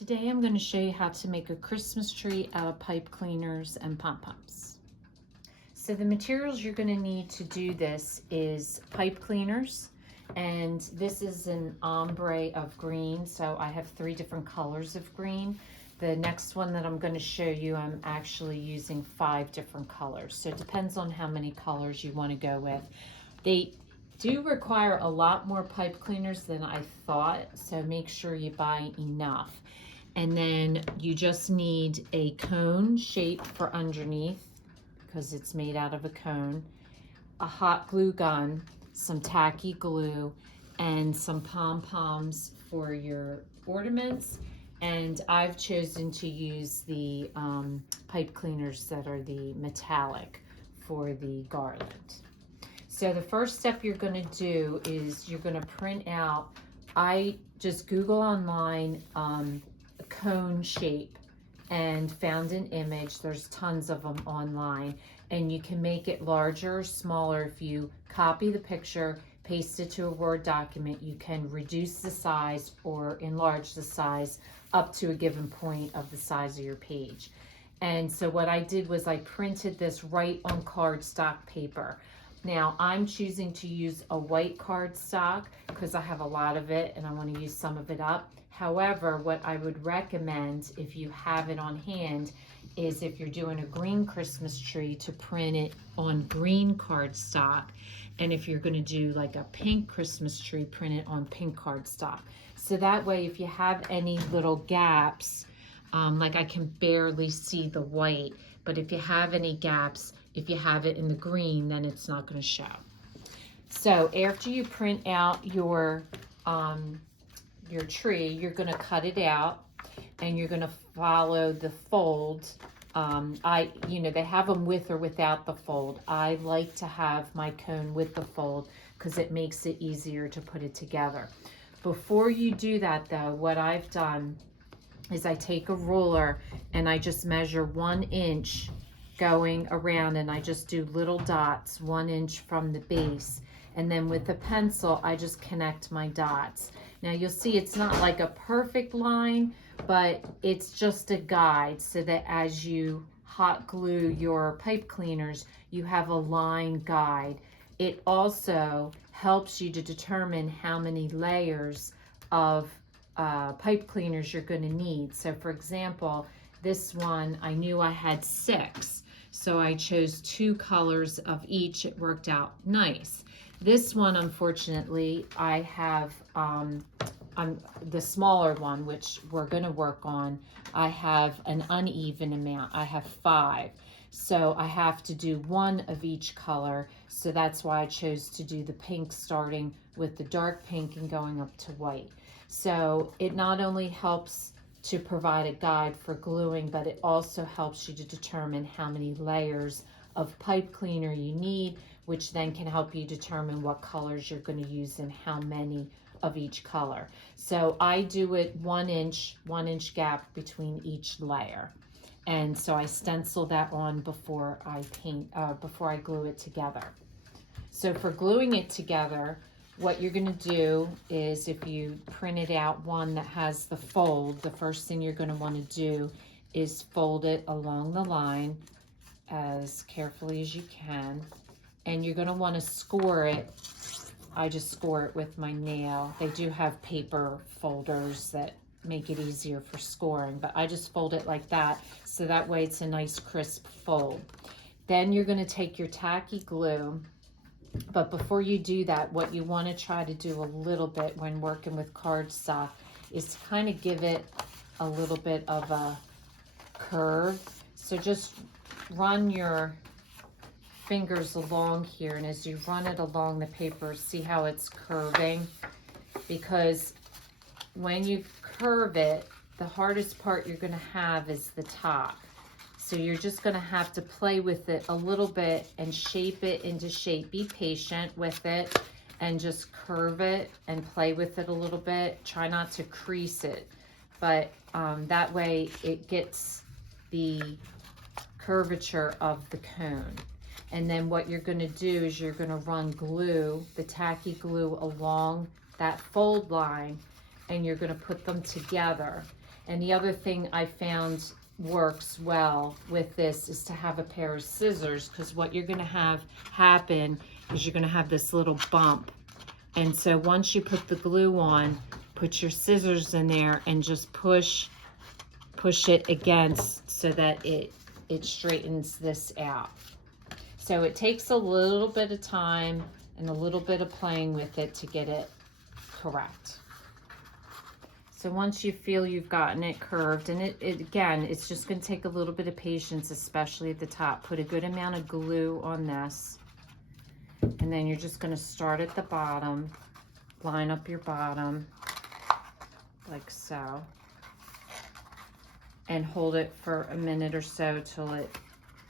Today I'm going to show you how to make a Christmas tree out of pipe cleaners and pom-poms. So the materials you're going to need to do this is pipe cleaners, and this is an ombre of green, so I have 3 different colors of green. The next one that I'm going to show you, I'm actually using 5 different colors, so it depends on how many colors you want to go with. They do require a lot more pipe cleaners than I thought, so make sure you buy enough. And then you just need a cone shape for underneath because it's made out of a cone, a hot glue gun, some tacky glue, and some pom-poms for your ornaments. And I've chosen to use the pipe cleaners that are the metallic for the garland. So the first step you're going to do is you're going to print out, I just Google online cone shape and found an image. There's tons of them online, and you can make it larger or smaller. If you copy the picture, paste it to a Word document, you can reduce the size or enlarge the size up to a given point of the size of your page. And so what I did was I printed this right on cardstock paper. Now I'm choosing to use a white cardstock because I have a lot of it and I want to use some of it up. However, what I would recommend if you have it on hand is if you're doing a green Christmas tree to print it on green cardstock. And if you're going to do like a pink Christmas tree, print it on pink cardstock. So that way, if you have any little gaps, like I can barely see the white, but if you have any gaps, if you have it in the green, then it's not going to show. So after you print out your tree, you're going to cut it out and you're going to follow the fold. They have them with or without the fold. I like to have my cone with the fold because it makes it easier to put it together. Before you do that though, what I've done is I take a ruler and I just measure 1 inch going around, and I just do little dots 1 inch from the base. And then with the pencil, I just connect my dots. Now you'll see it's not like a perfect line, but it's just a guide so that as you hot glue your pipe cleaners, you have a line guide. It also helps you to determine how many layers of pipe cleaners you're going to need. So for example, this one, I knew I had 6, so I chose 2 colors of each. It worked out nice. This one, unfortunately, I have the smaller one, which we're going to work on. I have an uneven amount. I have 5. So I have to do 1 of each color. So that's why I chose to do the pink, starting with the dark pink and going up to white. So it not only helps to provide a guide for gluing, but it also helps you to determine how many layers of pipe cleaner you need, which then can help you determine what colors you're going to use and how many of each color. So I do it 1 inch gap between each layer. And so I stencil that on before I glue it together. So for gluing it together, what you're going to do is, if you printed out one that has the fold, the first thing you're going to want to do is fold it along the line as carefully as you can. And you're going to want to score it. I just score it with my nail. They do have paper folders that make it easier for scoring, but I just fold it like that, so that way it's a nice crisp fold. Then you're going to take your tacky glue. But before you do that, what you want to try to do a little bit when working with cardstock is to kind of give it a little bit of a curve. So just run your fingers along here, and as you run it along the paper, see how it's curving? Because when you curve it, the hardest part you're going to have is the top. So you're just going to have to play with it a little bit and shape it into shape. Be patient with it and just curve it and play with it a little bit. Try not to crease it, but that way it gets the curvature of the cone. And then what you're going to do is you're going to run glue, the tacky glue, along that fold line, and you're going to put them together. And the other thing I found works well with this is to have a pair of scissors, because what you're gonna have happen is you're gonna have this little bump. And so once you put the glue on, put your scissors in there and just push it against so that it straightens this out. So it takes a little bit of time and a little bit of playing with it to get it correct. So once you feel you've gotten it curved, and it again, it's just going to take a little bit of patience, especially at the top. Put a good amount of glue on this, and then you're just going to start at the bottom, line up your bottom like so, and hold it for a minute or so till it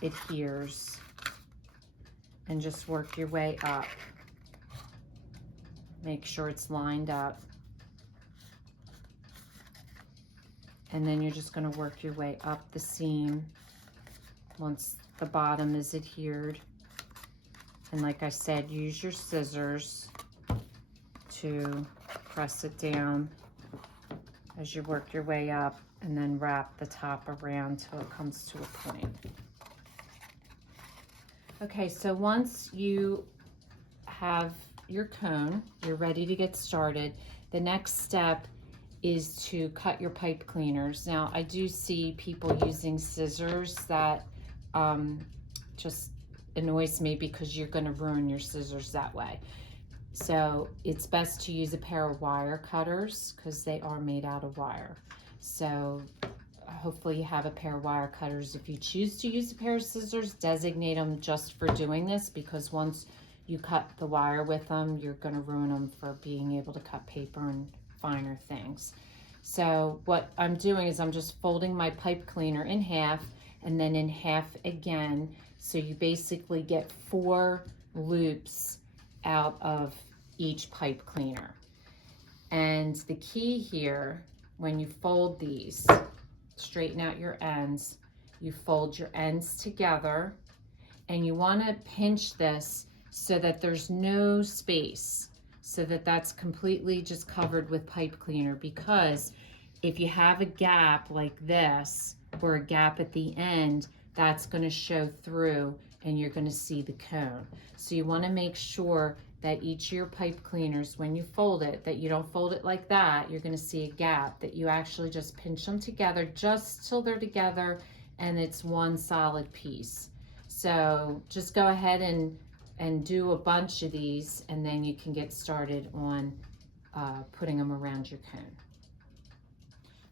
adheres, and just work your way up. Make sure it's lined up. And then you're just going to work your way up the seam once the bottom is adhered. And like I said, use your scissors to press it down as you work your way up, and then wrap the top around till it comes to a point. Okay, so once you have your cone, you're ready to get started. The next step is to cut your pipe cleaners. Now, I do see people using scissors. That just annoys me, because you're going to ruin your scissors that way. So it's best to use a pair of wire cutters, because they are made out of wire. So hopefully you have a pair of wire cutters. If you choose to use a pair of scissors, designate them just for doing this, because once you cut the wire with them, you're going to ruin them for being able to cut paper and finer things. So what I'm doing is I'm just folding my pipe cleaner in half, and then in half again. So you basically get 4 loops out of each pipe cleaner. And the key here, when you fold these, straighten out your ends, you fold your ends together, and you want to pinch this so that there's no space, so that that's completely just covered with pipe cleaner. Because if you have a gap like this, or a gap at the end, that's going to show through and you're going to see the cone. So you want to make sure that each of your pipe cleaners, when you fold it, that you don't fold it like that, you're going to see a gap, that you actually just pinch them together just till they're together and it's one solid piece. So just go ahead and do a bunch of these, and then you can get started on putting them around your cone.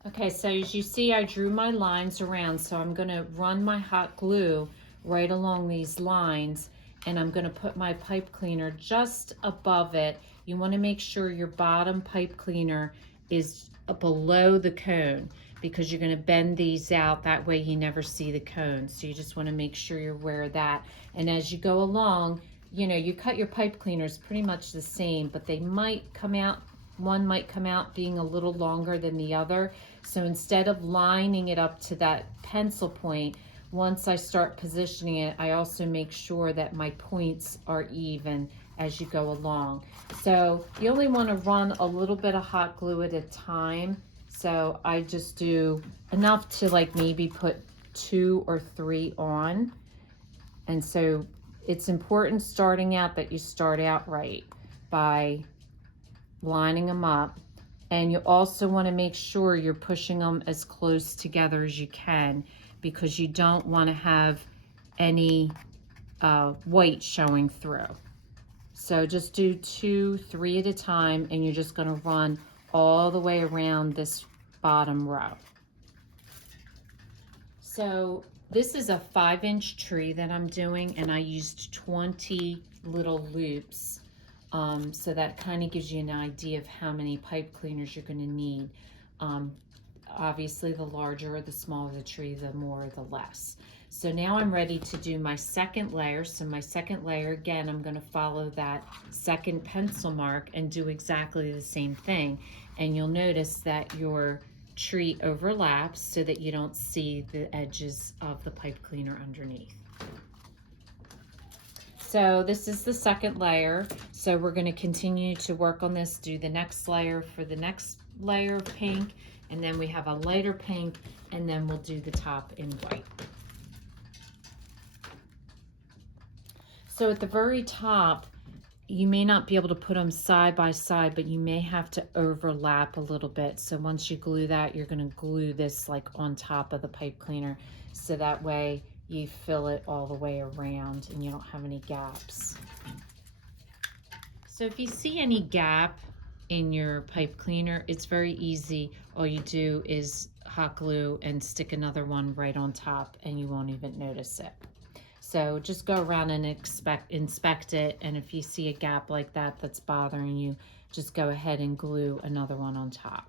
Okay, so as you see, I drew my lines around, so I'm going to run my hot glue right along these lines, and I'm going to put my pipe cleaner just above it. You want to make sure your bottom pipe cleaner is below the cone, because you're going to bend these out. That way you never see the cone. So you just want to make sure you're aware of that. And as you go along, you know, you cut your pipe cleaners pretty much the same, but they might come out, one might come out being a little longer than the other. So instead of lining it up to that pencil point, once I start positioning it, I also make sure that my points are even as you go along. So you only want to run a little bit of hot glue at a time. So I just do enough to like maybe put 2 or 3 on. And so it's important starting out that you start out right by lining them up. And you also want to make sure you're pushing them as close together as you can, because you don't want to have any white showing through. So just do 2, 3 at a time, and you're just going to run all the way around this bottom row. So this is a 5-inch tree that I'm doing, and I used 20 little loops. So that kind of gives you an idea of how many pipe cleaners you're going to need. Obviously, the larger or the smaller the tree, the more or the less. So now I'm ready to do my second layer. So my second layer, again, I'm going to follow that second pencil mark and do exactly the same thing. And you'll notice that your tree overlaps so that you don't see the edges of the pipe cleaner underneath. So this is the second layer. So we're going to continue to work on this, do the next layer for the next layer of pink, and then we have a lighter pink, and then we'll do the top in white. So at the very top, you may not be able to put them side by side, but you may have to overlap a little bit. So once you glue that, you're going to glue this like on top of the pipe cleaner, so that way you fill it all the way around and you don't have any gaps. So if you see any gap in your pipe cleaner, it's very easy. All you do is hot glue and stick another one right on top, and you won't even notice it. So just go around and inspect it, and if you see a gap like that that's bothering you, just go ahead and glue another one on top.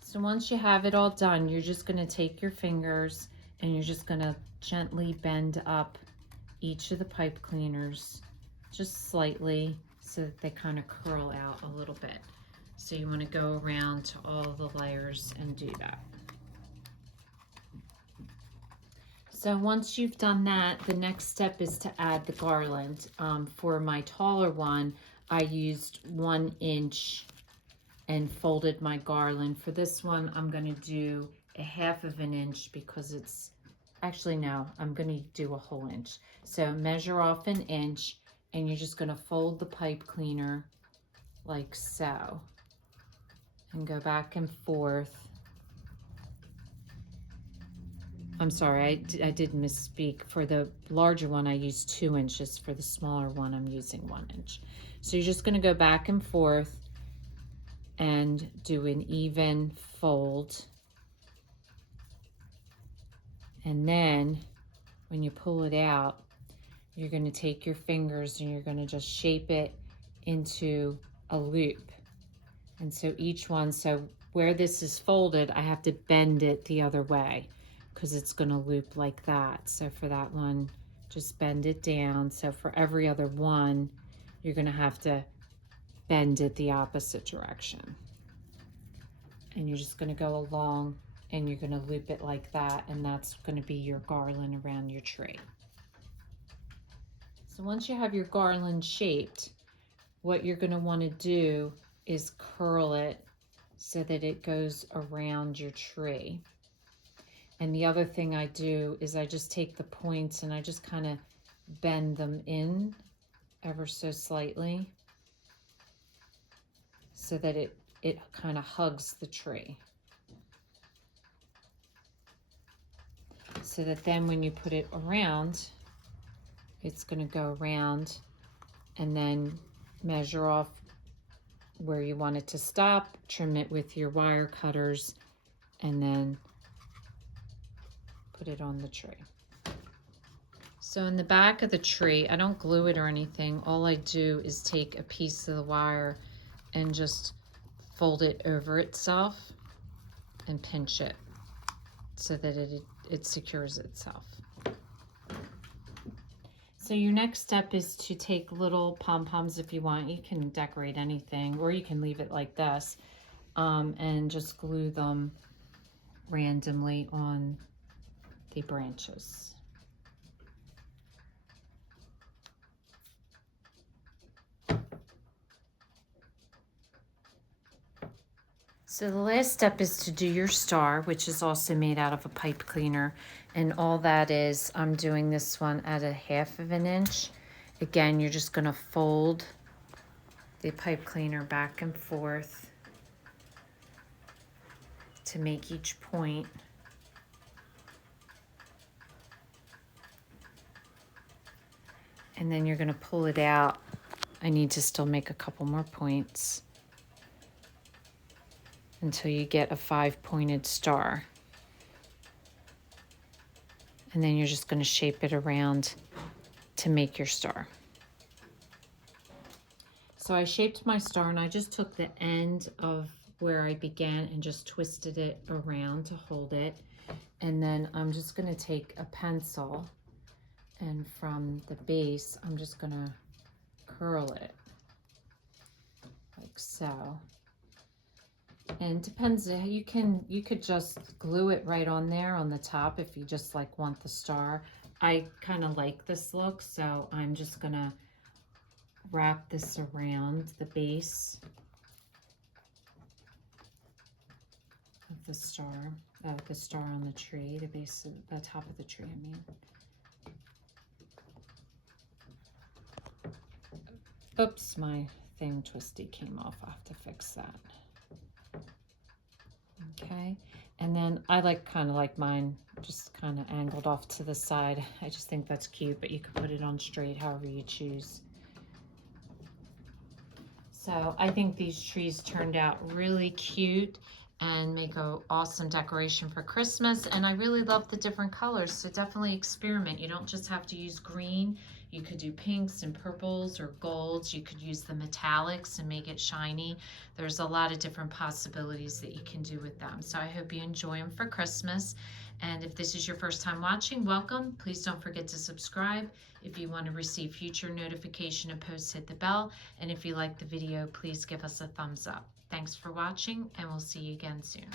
So once you have it all done, you're just going to take your fingers and you're just going to gently bend up each of the pipe cleaners just slightly, so that they kind of curl out a little bit. So you want to go around to all the layers and do that. So once you've done that, the next step is to add the garland. For my taller one, I used 1 inch and folded my garland. For this one, I'm going to do a 1/2 inch because it's, actually no, I'm going to do a whole inch. So measure off 1 inch, and you're just going to fold the pipe cleaner like so, and go back and forth. I'm sorry, I did misspeak. For the larger one, I used 2 inches. For the smaller one, I'm using 1 inch. So you're just going to go back and forth and do an even fold. And then when you pull it out, you're going to take your fingers and you're going to just shape it into a loop. And so each one, so where this is folded, I have to bend it the other way, because it's going to loop like that. So for that one, just bend it down. So for every other one, you're going to have to bend it the opposite direction. And you're just going to go along and you're going to loop it like that, and that's going to be your garland around your tree. So once you have your garland shaped, what you're going to want to do is curl it so that it goes around your tree. And the other thing I do is I just take the points and I just kind of bend them in ever so slightly, so that it kind of hugs the tree. So that then when you put it around, it's going to go around, and then measure off where you want it to stop, trim it with your wire cutters, and then put it on the tree. So in the back of the tree, I don't glue it or anything. All I do is take a piece of the wire and just fold it over itself and pinch it so that it secures itself. So your next step is to take little pom-poms if you want. You can decorate anything, or you can leave it like this, and just glue them randomly on the branches. So the last step is to do your star, which is also made out of a pipe cleaner. And all that is, I'm doing this one at a 1/2 inch. Again, you're just going to fold the pipe cleaner back and forth to make each point. And then you're going to pull it out. I need to still make a couple more points until you get a 5-pointed star. And then you're just going to shape it around to make your star. So I shaped my star, and I just took the end of where I began and just twisted it around to hold it. And then I'm just going to take a pencil, and from the base, I'm just going to curl it like so. And depends, you could just glue it right on there on the top if you just like want the star. I kind of like this look, so I'm just gonna wrap this around the base of the star on the tree, the base of the top of the tree, I mean. Oops, my thing twisty came off. I have to fix that. Okay, and then I kind of like mine just kind of angled off to the side. I just think that's cute, but you can put it on straight however you choose. So I think these trees turned out really cute and make an awesome decoration for Christmas. And I really love the different colors, so definitely experiment. You don't just have to use green. You could do pinks and purples or golds. You could use the metallics and make it shiny. There's a lot of different possibilities that you can do with them. So I hope you enjoy them for Christmas. And if this is your first time watching, welcome. Please don't forget to subscribe. If you want to receive future notification of posts, hit the bell. And if you like the video, please give us a thumbs up. Thanks for watching, and we'll see you again soon.